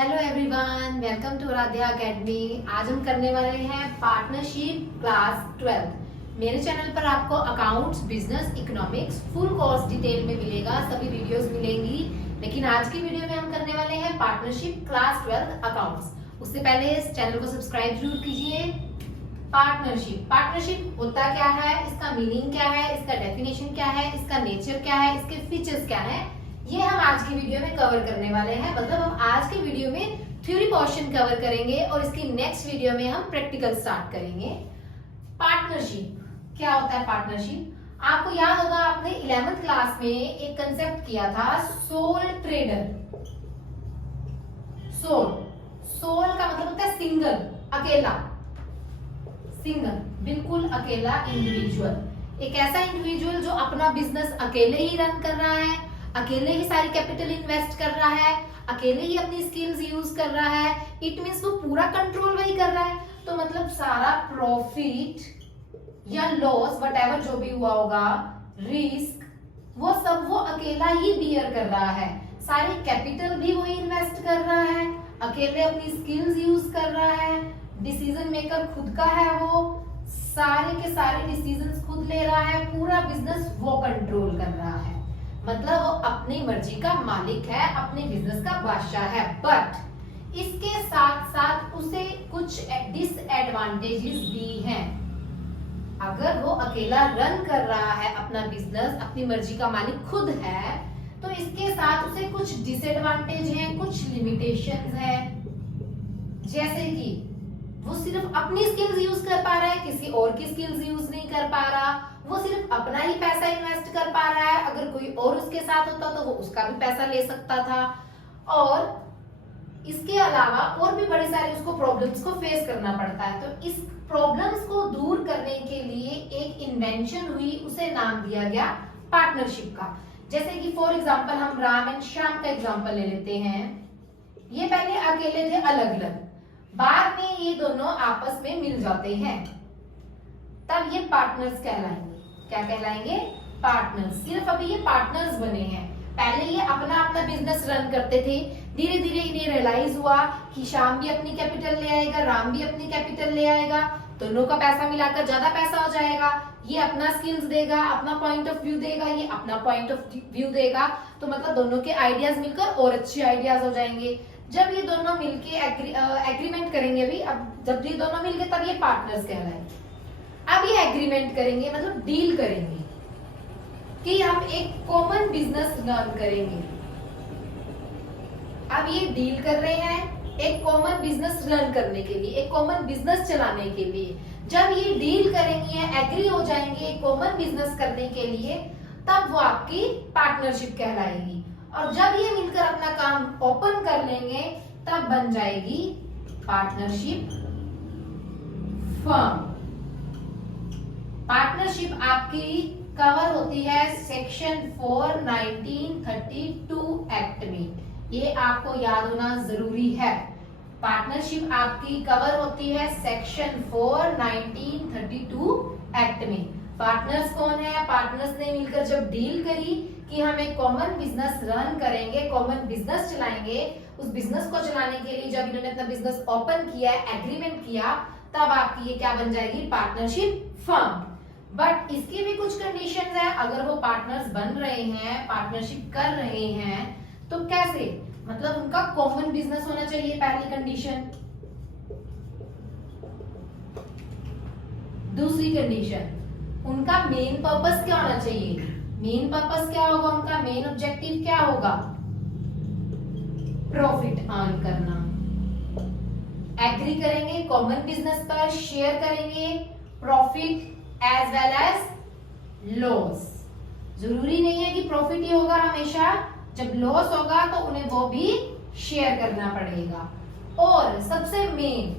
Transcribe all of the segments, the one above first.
Hello everyone, welcome to Aaradhya Academy. आज हम करने वाले हैं पार्टनरशिप क्लास 12। मेरे चैनल पर आपको accounts, business, economics full course detail में मिलेगा, सभी वीडियोस मिलेंगी। लेकिन आज की वीडियो में हम करने वाले हैं पार्टनरशिप क्लास 12 अकाउंट्स। उससे पहले इस चैनल को सब्सक्राइब जरूर कीजिए। पार्टनरशिप होता क्या है, इसका मीनिंग क्या है, इसका डेफिनेशन क्या है, इसका नेचर क्या है, इसके फीचर्स क्या है, ये हम आज की वीडियो में कवर करने वाले हैं। मतलब हम आज के वीडियो में थ्योरी पोर्शन कवर करेंगे और इसकी नेक्स्ट वीडियो में हम प्रैक्टिकल स्टार्ट करेंगे। पार्टनरशिप क्या होता है? पार्टनरशिप आपको याद होगा, आपने 11th क्लास में एक कंसेप्ट किया था, सोल ट्रेडर। सोल का मतलब होता है सिंगल, अकेला, बिल्कुल अकेला इंडिविजुअल। एक ऐसा इंडिविजुअल जो अपना बिजनेस अकेले ही रन कर रहा है, अकेले ही सारी कैपिटल इन्वेस्ट कर रहा है, अकेले ही अपनी स्किल्स यूज कर रहा है। इट मींस वो पूरा कंट्रोल वही कर रहा है। तो मतलब सारा प्रॉफिट या लॉस व्हाटएवर जो भी हुआ होगा, रिस्क, वो सब वो अकेला ही बियर कर रहा है। सारी कैपिटल भी वही इन्वेस्ट कर रहा है, अकेले अपनी स्किल्स यूज कर रहा है, डिसीजन मेकर खुद का है, वो सारे के सारे डिसीजंस खुद ले रहा है, पूरा बिजनेस वो कंट्रोल कर रहा है। मतलब वो अपनी मर्जी का मालिक है, अपने बिजनेस का बादशाह है। बट इसके साथ साथ उसे कुछ डिसएडवांटेजेस भी हैं। अगर वो अकेला रन कर रहा है अपना बिजनेस, अपनी मर्जी का मालिक खुद है, तो इसके साथ उसे कुछ डिसएडवांटेज हैं, कुछ लिमिटेशंस हैं। जैसे कि वो सिर्फ अपनी स्किल्स यूज कर पा रहा है, किसी और की स्किल्स यूज नहीं कर पा रहा। वो सिर्फ अपना ही पैसा इन्वेस्ट कर पा रहा है, अगर कोई और उसके साथ होता तो वो उसका भी पैसा ले सकता था। और इसके अलावा और भी बड़ी सारी उसको प्रॉब्लम्स को फेस करना पड़ता है। तो इस प्रॉब्लम्स को दूर करने के लिए एक इन्वेंशन हुई, उसे नाम दिया गया पार्टनरशिप का। जैसे कि फॉर एग्जाम्पल हम राम एंड श्याम का एग्जाम्पल ले लेते हैं। ये पहले अकेले थे अलग अलग, बाद में ये दोनों आपस में मिल जाते हैं, तब ये पार्टनर्स कहलाएंगे। क्या कहलाएंगे? पार्टनर्स। सिर्फ अभी ये पार्टनर्स बने हैं। पहले ये अपना अपना बिजनेस रन करते थे, धीरे धीरे इन्हें रियलाइज हुआ कि श्याम भी अपनी कैपिटल ले आएगा, राम भी अपनी कैपिटल ले आएगा, दोनों का पैसा मिलाकर ज्यादा पैसा हो जाएगा। ये अपना स्किल्स देगा, अपना पॉइंट ऑफ व्यू देगा, ये अपना पॉइंट ऑफ व्यू देगा। तो मतलब दोनों के आइडियाज मिलकर और अच्छे आइडियाज हो जाएंगे। जब ये दोनों मिलके एग्रीमेंट करेंगे, भी अब जब ये दोनों मिलके तब ये पार्टनर्स कहलाएंगे। अब ये एग्रीमेंट करेंगे, मतलब डील करेंगे कि हम एक कॉमन बिजनेस रन करेंगे। अब ये डील कर रहे हैं एक कॉमन बिजनेस रन करने के लिए, एक कॉमन बिजनेस चलाने के लिए। जब ये डील करेंगे, एग्री हो जाएंगे एक कॉमन बिजनेस करने के लिए, तब वो आपकी पार्टनरशिप कहलाएगी। और जब ये मिलकर अपना काम ओपन कर लेंगे, तब बन जाएगी पार्टनरशिप फर्म। पार्टनरशिप आपकी कवर होती है सेक्शन 4 1932 एक्ट में। ये आपको याद होना जरूरी है। पार्टनरशिप आपकी कवर होती है सेक्शन 4 1932 एक्ट में। पार्टनर्स कौन है? पार्टनर्स ने मिलकर जब डील करी कि हम एक कॉमन बिजनेस रन करेंगे, कॉमन बिजनेस चलाएंगे, उस बिजनेस को चलाने के लिए जब इन्होंने अपना बिजनेस ओपन किया, एग्रीमेंट किया, तब आपकी ये क्या बन जाएगी? Partnership firm. बट इसकी भी कुछ कंडीशंस है। अगर वो पार्टनर्स बन रहे हैं, पार्टनरशिप कर रहे हैं, तो कैसे? मतलब उनका कॉमन बिजनेस होना चाहिए, पहली कंडीशन। दूसरी कंडीशन, उनका मेन पर्पस क्या होना चाहिए? मेन पर्पस क्या होगा उनका? मेन ऑब्जेक्टिव क्या होगा? प्रॉफिट अर्न करना। एग्री करेंगे कॉमन बिजनेस पर, शेयर करेंगे profit as well as loss. जरूरी नहीं है कि प्रॉफिट ही होगा हमेशा, जब लॉस होगा तो उन्हें वो भी शेयर करना पड़ेगा। और सबसे मेन,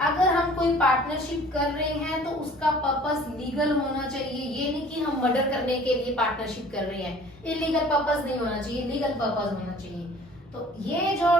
अगर हम कोई पार्टनरशिप कर रहे हैं तो उसका पर्पस लीगल होना चाहिए। ये नहीं कि हम मर्डर करने के लिए पार्टनरशिप कर रहे हैं, इलीगल पर्पस नहीं होना चाहिए, लीगल पर्पस होना चाहिए। तो ये जो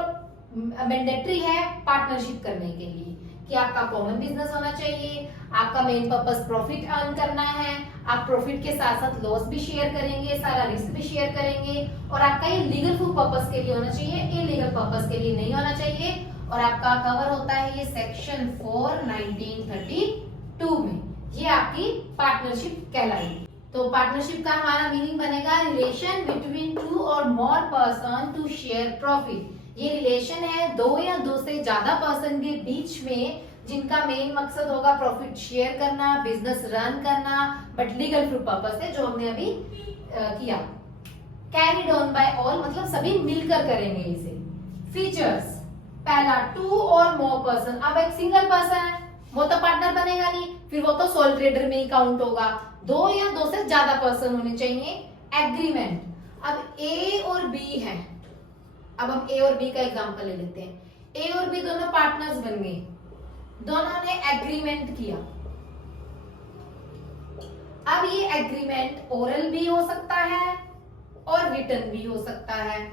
मैंडेटरी है पार्टनरशिप करने के लिए कि आपका कॉमन बिजनेस होना चाहिए, आपका मेन पर्पस प्रॉफिट अर्न करना है, आप प्रॉफिट के साथ साथ लॉस भी शेयर करेंगे, सारा रिस्क भी शेयर करेंगे, और आपका ये लीगल फुल पर्पस के लिए होना चाहिए, इलीगल पर्पस के लिए नहीं होना चाहिए। और आपका कवर होता है ये सेक्शन 4 1932 में। ये आपकी पार्टनरशिप कहलाएगी। तो पार्टनरशिप का हमारा मीनिंग बनेगा रिलेशन बिटवीन टू और more person to share profit. ये रिलेशन है दो या दो से ज्यादा पर्सन के बीच में, जिनका मेन मकसद होगा प्रॉफिट शेयर करना, बिजनेस रन करना, बट लीगल फुल पर्पस है, जो हमने अभी किया। कैरिड ऑन बाय ऑल मतलब सभी मिलकर करेंगे इसे। फीचर्स, पहला टू और मोर पर्सन। अब एक सिंगल पर्सन है वो तो पार्टनर बनेगा नहीं, फिर वो तो सोल ट्रेडर में ही काउंट होगा। दो या दो से ज्यादा पर्सन होने चाहिए। एग्रीमेंट, अब ए और बी है, अब हम ए और बी का एग्जांपल ले लेते हैं। ए और बी दोनों पार्टनर्स बन गए, दोनों ने एग्रीमेंट किया। अब ये एग्रीमेंट ओरल भी हो सकता है और रिटन भी हो सकता है।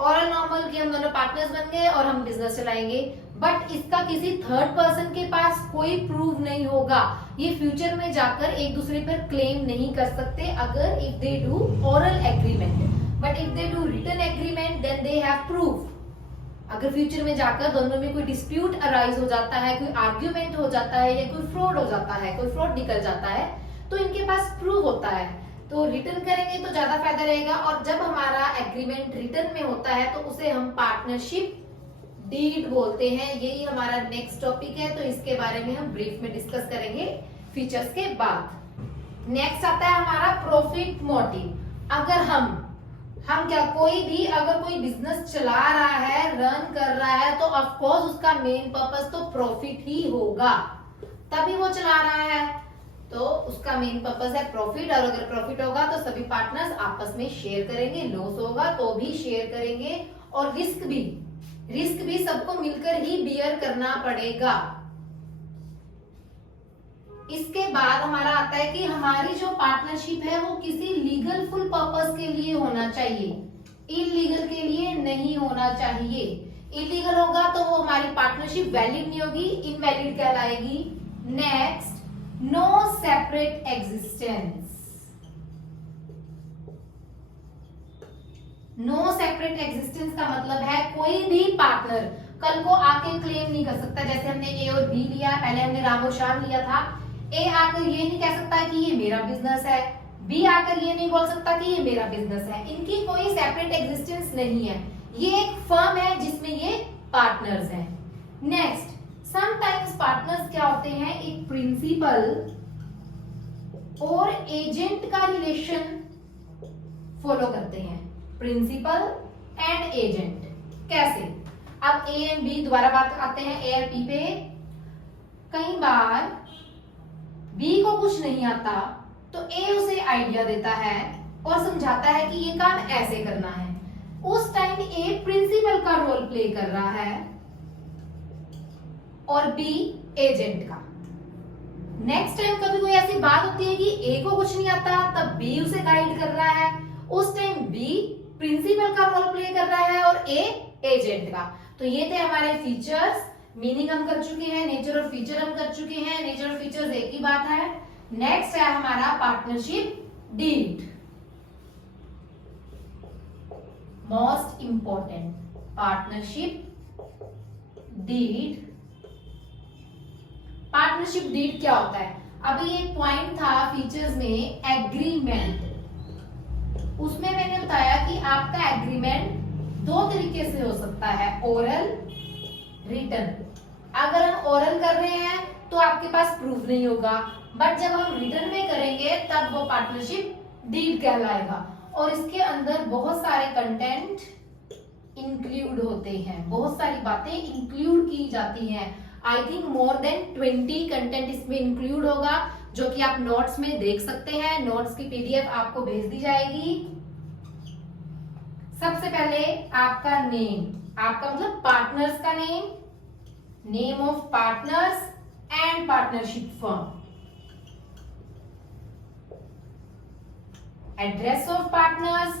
ओरल नॉर्मल कि हम दोनों पार्टनर्स बन गए और हम बिजनेस चलाएंगे, बट इसका किसी थर्ड पर्सन के पास कोई प्रूफ नहीं होगा। ये फ्यूचर में जाकर एक दूसरे पर क्लेम नहीं कर सकते अगर if they do oral agreement, but if they do written agreement then they have proof. अगर फ्यूचर में जाकर दोनों में कोई डिस्प्यूट अराइज हो जाता है, कोई आर्ग्यूमेंट हो जाता है, या कोई फ्रॉड हो जाता है, कोई फ्रॉड निकल जाता है, तो इनके पास प्रूफ होता है। तो रिटर्न करेंगे तो ज्यादा फायदा रहेगा। और जब हमारा एग्रीमेंट रिटर्न में होता है तो उसे हम पार्टनरशिप डीड बोलते हैं। यही हमारा नेक्स्ट टॉपिक है, तो इसके बारे में हम ब्रीफ में डिस्कस करेंगे फीचर्स के बाद। नेक्स्ट आता है हमारा प्रॉफिट मोटिव। अगर हम क्या कोई भी अगर कोई बिजनेस चला रहा है, रन कर रहा है, तो ऑफ कोर्स उसका मेन पर्पस तो प्रॉफिट ही होगा, तभी वो चला रहा है, तो उसका मेन पर्पस है प्रॉफिट। और अगर प्रॉफिट होगा तो सभी पार्टनर्स आपस में शेयर करेंगे, लॉस होगा तो भी शेयर करेंगे, और रिस्क भी सबको मिलकर ही बियर करना पड़ेगा। इसके बाद हमारा आता है कि हमारी जो पार्टनरशिप है वो किसी लीगल फुल पर्पस के लिए होना चाहिए, इलीगल के लिए नहीं होना चाहिए। इलीगल होगा तो वो हमारी पार्टनरशिप वैलिड नहीं होगी, इनवैलिड कहलाएगी। Next, no separate existence. No separate existence का मतलब है कोई भी पार्टनर कल को आके क्लेम नहीं कर सकता। जैसे हमने ए और बी लिया, पहले हमने राम और श्याम लिया था। ए आकर ये नहीं कह सकता कि ये मेरा बिजनेस है, बी आकर ये नहीं बोल सकता कि ये मेरा बिजनेस है। इनकी कोई सेपरेट एग्जिस्टेंस नहीं है, ये एक फर्म है जिसमें ये पार्टनर्स हैं। नेक्स्ट, समटाइम्स पार्टनर्स क्या होते हैं, एक प्रिंसिपल और एजेंट का रिलेशन फॉलो करते हैं। प्रिंसिपल एंड एजेंट कैसे? अब ए एंड बी दोबारा बात आते हैं ए और बी पे। कई बार बी को कुछ नहीं आता तो ए उसे आइडिया देता है और समझाता है कि ये काम ऐसे करना है। उस टाइम ए प्रिंसिपल का रोल प्ले कर रहा है और बी एजेंट का। नेक्स्ट टाइम कभी कोई ऐसी बात होती है कि ए को कुछ नहीं आता, तब बी उसे गाइड कर रहा है। उस टाइम बी प्रिंसिपल का रोल प्ले कर रहा है और ए एजेंट का। तो ये थे हमारे फीचर्स। मीनिंग हम कर चुके हैं, नेचर और फीचर हम कर चुके हैं। नेचर और फीचर्स एक ही बात है। नेक्स्ट है हमारा partnership deed, most important partnership deed. Partnership deed क्या होता है? अभी एक पॉइंट था फीचर्स में एग्रीमेंट, उसमें मैंने बताया कि आपका एग्रीमेंट दो तरीके से हो सकता है, ओरल, रिटन। अगर हम ओरल कर रहे हैं तो आपके पास प्रूफ नहीं होगा, बट जब हम रिटन में करेंगे तब वो पार्टनरशिप डीड कहलाएगा। और इसके अंदर बहुत सारे कंटेंट इंक्लूड होते हैं, बहुत सारी बातें इंक्लूड की जाती हैं। I think more than 20 content इसमें इंक्लूड होगा, जो कि आप नोट्स में देख सकते हैं। नोट्स की पीडीएफ आपको भेज दी जाएगी। सबसे पहले आपका नेम, आपका मतलब पार्टनर्स का name, name of partners and partnership firm, address of partners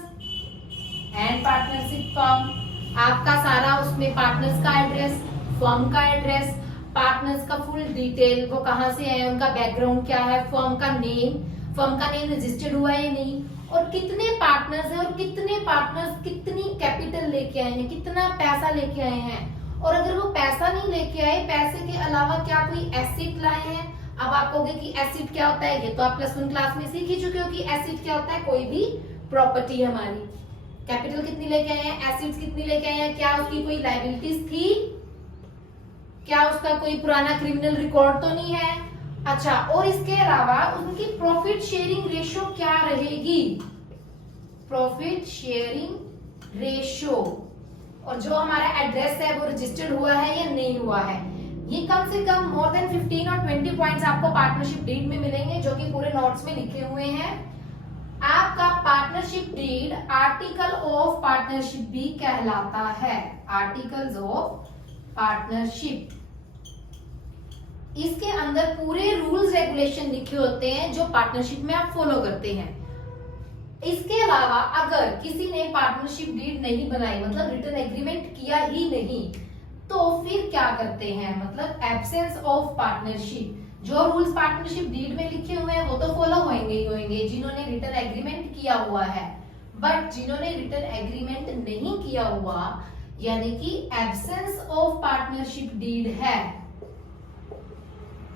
and partnership firm. आपका सारा उसमें पार्टनर्स का एड्रेस, फर्म का एड्रेस, पार्टनर्स का फुल डिटेल, वो कहाँ से आए, उनका बैकग्राउंड क्या है, फर्म का नेम रजिस्टर्ड हुआ है या नहीं, और कितने पार्टनर्स हैं और कितने पार्टनर्स कितनी कैपिटल लेके आए हैं, कितना पैसा लेके आए हैं, और अगर वो पैसा नहीं लेके आए, पैसे के अलावा क्या कोई एसेट लाए हैं। अब आप कहोगे कि एसेट क्या होता है, ये तो आप +1 क्लास में सीख ही चुके हो कि एसेट क्या होता है, कोई भी प्रॉपर्टी हमारी। कैपिटल कितनी लेके आए हैं, एसेट्स कितनी लेके आए हैं, क्या उसकी कोई लायबिलिटीज थी, क्या उसका कोई पुराना क्रिमिनल रिकॉर्ड तो नहीं है। अच्छा, और इसके अलावा उनकी प्रॉफिट शेयरिंग रेशो क्या रहेगी, प्रॉफिट शेयरिंग रेशो, और जो हमारा एड्रेस है वो रजिस्टर्ड हुआ है या नहीं हुआ है। ये कम से कम मोर देन 15 और 20 पॉइंट्स आपको पार्टनरशिप डीड में मिलेंगे, जो कि पूरे नोट्स में लिखे हुए हैं। आपका partnership deed article of partnership भी कहलाता है, आर्टिकल्स ऑफ पार्टनरशिप। इसके अंदर पूरे रूल्स रेगुलेशन लिखे होते हैं जो पार्टनरशिप में आप फॉलो करते हैं। इसके अलावा अगर किसी ने पार्टनरशिप डीड नहीं बनाई, मतलब रिटन एग्रीमेंट किया ही नहीं, तो फिर क्या करते हैं, मतलब एब्सेंस ऑफ पार्टनरशिप। जो रूल्स पार्टनरशिप डीड में लिखे हुए हैं वो तो फॉलो होंगे ही होंगे जिन्होंने रिटन एग्रीमेंट किया हुआ है, बट जिन्होंने रिटन एग्रीमेंट नहीं किया हुआ, यानी कि एब्सेंस ऑफ पार्टनरशिप डीड है,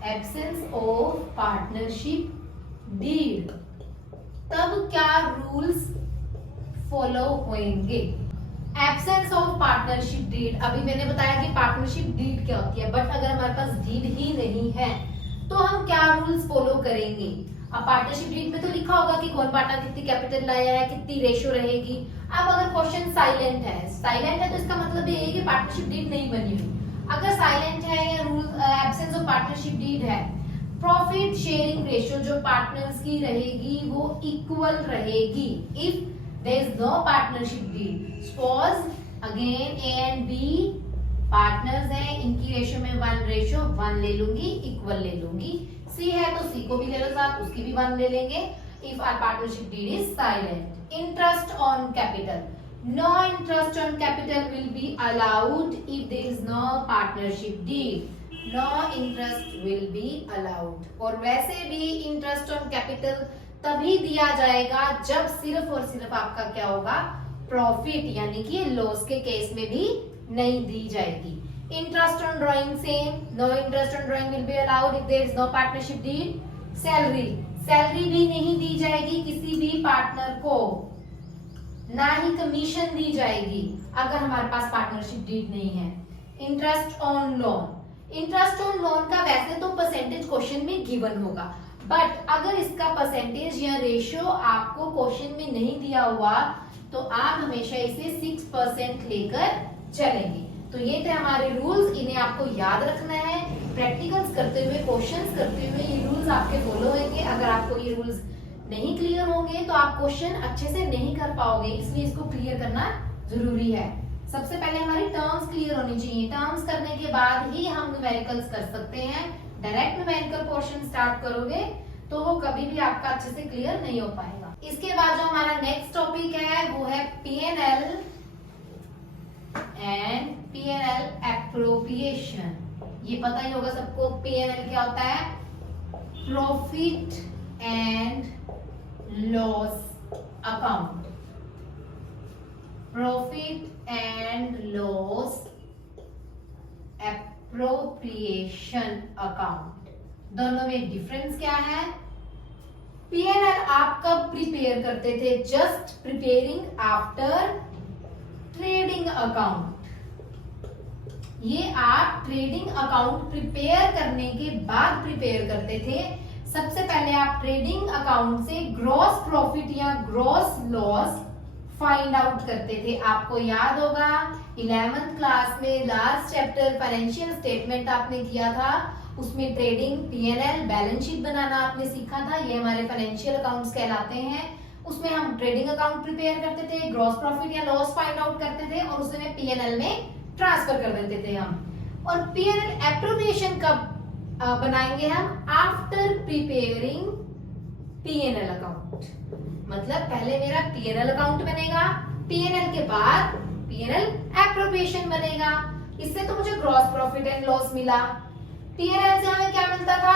एब्सेंस ऑफ पार्टनरशिप डीड, तब क्या रूल्स फॉलो होंगे। एब्सेंस ऑफ पार्टनरशिप डीड, अभी मैंने बताया कि पार्टनरशिप डीड क्या होती है, बट अगर हमारे पास डीड ही नहीं है तो हम क्या रूल्स फॉलो करेंगे। अब पार्टनरशिप डीड में तो लिखा होगा कि कौन पार्टनर कितनी कैपिटल लाया है, कितनी रेशो रहेगी। अब अगर क्वेश्चन साइलेंट है तो इसका मतलब ये है कि पार्टनरशिप डीड नहीं बनी हुई। अगर साइलेंट है या rule absence of partnership deed है, प्रॉफिट शेयरिंग रेशियो जो पार्टनर्स की रहेगी वो इक्वल रहेगी। If there is no partnership deed, suppose again A and B partners हैं, इनकी रेशियो में 1:1 ले लूंगी, इक्वल ले लूंगी। सी है तो सी को भी ले लो साथ, उसकी भी 1 ले लेंगे। If our partnership deed is silent. Interest on capital, no interest on capital will be allowed if there is no partnership deed, no interest will be allowed। और वैसे भी इंटरेस्ट ऑन कैपिटल तभी दिया जाएगा जब सिर्फ और सिर्फ आपका क्या होगा, प्रॉफिट, यानी कि लॉस के केस में भी नहीं दी जाएगी। Interest on drawing same, no interest on drawing will be allowed if there is no partnership deed. Salary भी नहीं दी जाएगी किसी भी पार्टनर को, ना ही कमीशन दी जाएगी अगर हमारे पास पार्टनरशिप डीड नहीं है। इंटरेस्ट ऑन लोन का वैसे तो परसेंटेज क्वेश्चन में गिवन होगा, बट अगर इसका परसेंटेज या रेशियो आपको क्वेश्चन में नहीं दिया हुआ तो आप हमेशा इसे 6% लेकर चलेंगे। तो ये थे हमारे रूल्स, इन्हें आपको याद रखना है। प्रैक्टिकल्स करते हुए, क्वेश्चंस करते हुए ये रूल्स आपके फॉलो होंगे। अगर आपको ये रूल्स नहीं क्लियर होंगे तो आप क्वेश्चन अच्छे से नहीं कर पाओगे, इसलिए इसको क्लियर करना जरूरी है। सबसे पहले हमारी टर्म्स क्लियर होनी चाहिए। टर्म्स करने के बाद ही हम न्यूमेरिकल्स कर सकते हैं। डायरेक्ट न्यूमेरिकल पोर्शन स्टार्ट करोगे तो वो कभी भी आपका अच्छे से क्लियर नहीं हो पाएगा। इसके बाद जो हमारा नेक्स्ट टॉपिक है वो है P&L एंड P&L एप्रोप्रिएशन। ये पता ही होगा सबको, P&L क्या होता है, profit and loss account, profit and loss appropriation account. दोनों में डिफरेंस क्या है। P&L आप कब प्रिपेयर करते थे, just preparing after trading account. ये आप ट्रेडिंग अकाउंट प्रिपेयर करने के बाद प्रिपेयर करते थे। सबसे पहले आप ट्रेडिंग अकाउंट से ग्रॉस प्रॉफिट या ग्रॉस लॉस फाइंड आउट करते थे। आपको याद होगा 11th क्लास में लास्ट चैप्टर फाइनेंशियल स्टेटमेंट आपने किया था, उसमें ट्रेडिंग P&L बैलेंस शीट बनाना आपने सीखा था। ये हमारे फाइनेंशियल अकाउंट्स कहलाते हैं। उसमें हम ट्रेडिंग अकाउंट प्रिपेयर करते थे, ग्रॉस प्रॉफिट या लॉस फाइंड आउट करते थे और उसे P&L में ट्रांसफर कर देते थे हम। और P&L एप्रोप्रिएशन कब बनाएंगे हम, आफ्टर प्रिपेयरिंग P&L अकाउंट। मतलब पहले मेरा P&L अकाउंट बनेगा, P&L के बाद P&L एप्रोप्रिएशन बनेगा। इससे तो मुझे ग्रॉस प्रॉफिट एंड लॉस मिला, पीएनएल से हमें क्या मिलता था,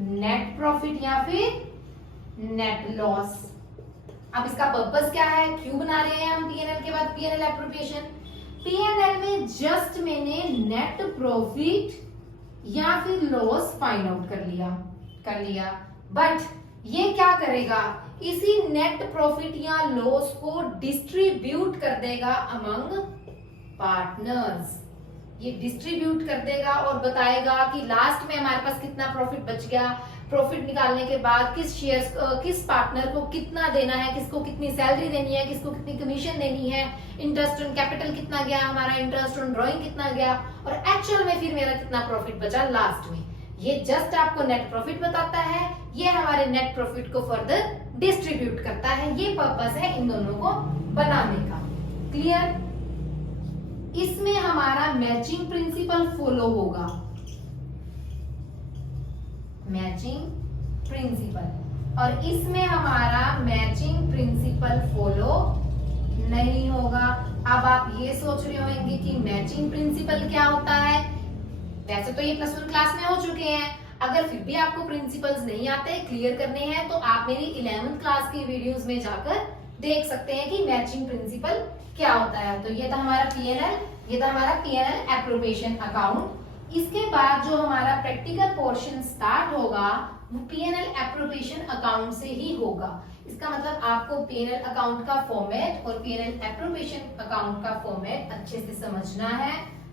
नेट प्रॉफिट या फिर नेट लॉस। अब इसका पर्पस क्या है, क्यों बना रहे हैं हम पीएनएल के बाद पीएनएल एप्रोप्रिएशन। पीएनएल में जस्ट मैंने नेट प्रॉफिट या फिर लॉस फाइंड आउट कर लिया, बट ये क्या करेगा, इसी नेट प्रॉफिट या लॉस को डिस्ट्रीब्यूट कर देगा अमंग पार्टनर्स। ये डिस्ट्रीब्यूट कर देगा और बताएगा कि लास्ट में हमारे पास कितना प्रॉफिट बच गया, प्रॉफिट निकालने के बाद किस शेयर्स किस पार्टनर को कितना देना है, किसको कितनी सैलरी देनी है, किसको कितनी कमीशन देनी है, इंटरेस्ट ऑन कैपिटल कितना गया हमारा, इंटरेस्ट ऑन ड्राइंग कितना गया, और एक्चुअल में फिर मेरा कितना प्रॉफिट बचा लास्ट में। ये जस्ट आपको नेट प्रॉफिट बताता है, ये हमारे नेट प्रॉफिट को फर्दर डिस्ट्रीब्यूट करता है। ये पर्पस है इन दोनों को बनाने का। क्लियर? इसमें हमारा मैचिंग प्रिंसिपल फॉलो होगा, मैचिंग प्रिंसिपल, और इसमें हमारा मैचिंग प्रिंसिपल फॉलो नहीं होगा। अब आप ये सोच रहे होंगे कि मैचिंग प्रिंसिपल क्या होता है। वैसे तो ये +1 क्लास में हो चुके हैं, अगर फिर भी आपको प्रिंसिपल्स नहीं आते, क्लियर करने हैं, तो आप मेरी 11th क्लास की वीडियोस में जाकर देख सकते हैं कि मैचिंग प्रिंसिपल क्या होता है। तो ये था हमारा पीएनएल, ये था हमारा पीएनएल एप्रोप्रिएशन अकाउंट। इसके बाद जो हमारा प्रैक्टिकल पोर्शन स्टार्ट होगा वो पीएनएल एप्रोप्रिएशन अकाउंट से ही होगा। इसका मतलब आपको पीएनएल अकाउंट का फॉर्मेट और पीएनएल एप्रोप्रिएशन अकाउंट का फॉर्मेट अच्छे से समझना है,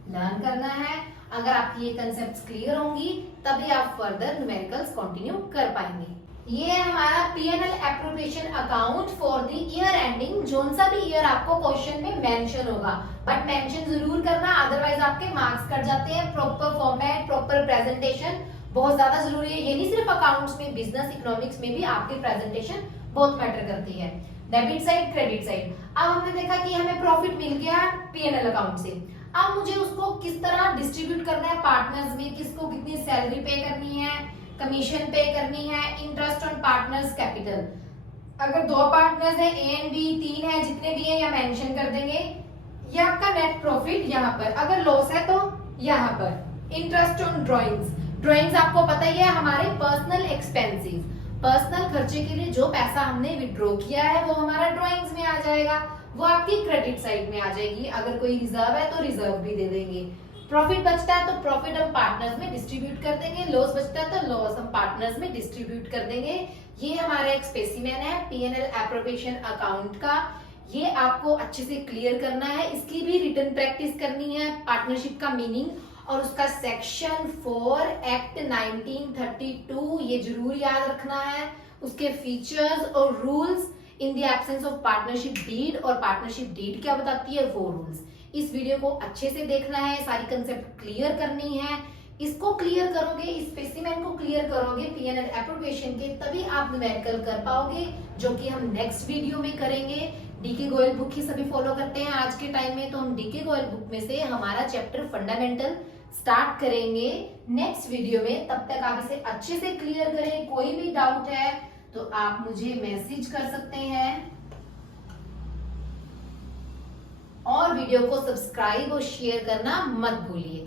लर्न करना है। अगर आपकी ये कंसेप्ट्स क्लियर होंगी तभी आप फर्दर न्यूमेरिकल्स कंटिन्यू कर पाएंगे। ये हमारा PNL appropriation account for the year ending, zone सा भी ईयर आपको क्वेश्चन में मेंशन होगा, बट मेंशन जरूर करना, अदरवाइज आपके मार्क्स कट जाते हैं। प्रॉपर फॉर्मेट, प्रॉपर प्रेजेंटेशन बहुत ज्यादा जरूरी है। ये नहीं सिर्फ अकाउंट्स में, बिजनेस इकोनॉमिक्स में भी आपकी प्रेजेंटेशन बहुत मैटर करती है। Debit side, credit side. अब हमने देखा कि हमें प्रॉफिट मिल गया पीएनएल अकाउंट से, अब मुझे उसको किस तरह डिस्ट्रीब्यूट करना है पार्टनर्स में, किसको कितनी सैलरी पे करनी है, कमीशन पे करनी है, इंटरेस्ट ऑन पार्टनर्स कैपिटल। अगर 2 पार्टनर्स हैं, ए एंड बी, 3 है, जितने भी है, या मेंशन कर देंगे। ये आपका नेट प्रॉफिट यहाँ पर, अगर लॉस है तो यहाँ पर इंटरेस्ट ऑन ड्राइंग्स। ड्राइंग्स आपको पता ही है हमारे पर्सनल एक्सपेंसेस, पर्सनल खर्चे के लिए जो पैसा हमने विड्रॉ किया है वो हमारा ड्राइंग्स में आ जाएगा, वो आपकी क्रेडिट साइड में आ जाएगी। अगर कोई रिजर्व है तो रिजर्व भी दे देंगे। प्रॉफिट बचता है तो प्रॉफिट हम पार्टनर्स में डिस्ट्रीब्यूट कर देंगे, लॉस बचता है तो लॉस हम पार्टनर्स में डिस्ट्रीब्यूट कर देंगे। ये हमारा एक स्पेसिमेन है पीएनएल एप्रोप्रिएशन अकाउंट का। ये आपको अच्छे से क्लियर करना है, इसकी भी रिटन प्रैक्टिस करनी है, पार्टनरशिप का मीनिंग और उसका सेक्शन 4 एक्ट 1932 ये जरूर याद रखना है, उसके फीचर्स और rules in the absence of partnership deed, और पार्टनरशिप डीड क्या बताती है वो रूल्स। इस वीडियो को अच्छे से देखना है, सारी कंसेप्ट क्लियर करनी है। इसको क्लियर करोगे, इस स्पेसिमेन को क्लियर करोगे पीएनएल एप्रोप्रिएशन के, तभी आप न्यूमेरिकल कर पाओगे, जो कि हम नेक्स्ट वीडियो में करेंगे। डीके गोयल बुक ही सभी फॉलो करते हैं आज के टाइम में, तो हम डीके गोयल बुक में से हमारा चैप्टर फंडामेंटल स्टार्ट करेंगे नेक्स्ट वीडियो में। तब तक आप इसे अच्छे से क्लियर करें। कोई भी डाउट है तो आप मुझे मैसेज कर सकते हैं, और वीडियो को सब्सक्राइब और शेयर करना मत भूलिए।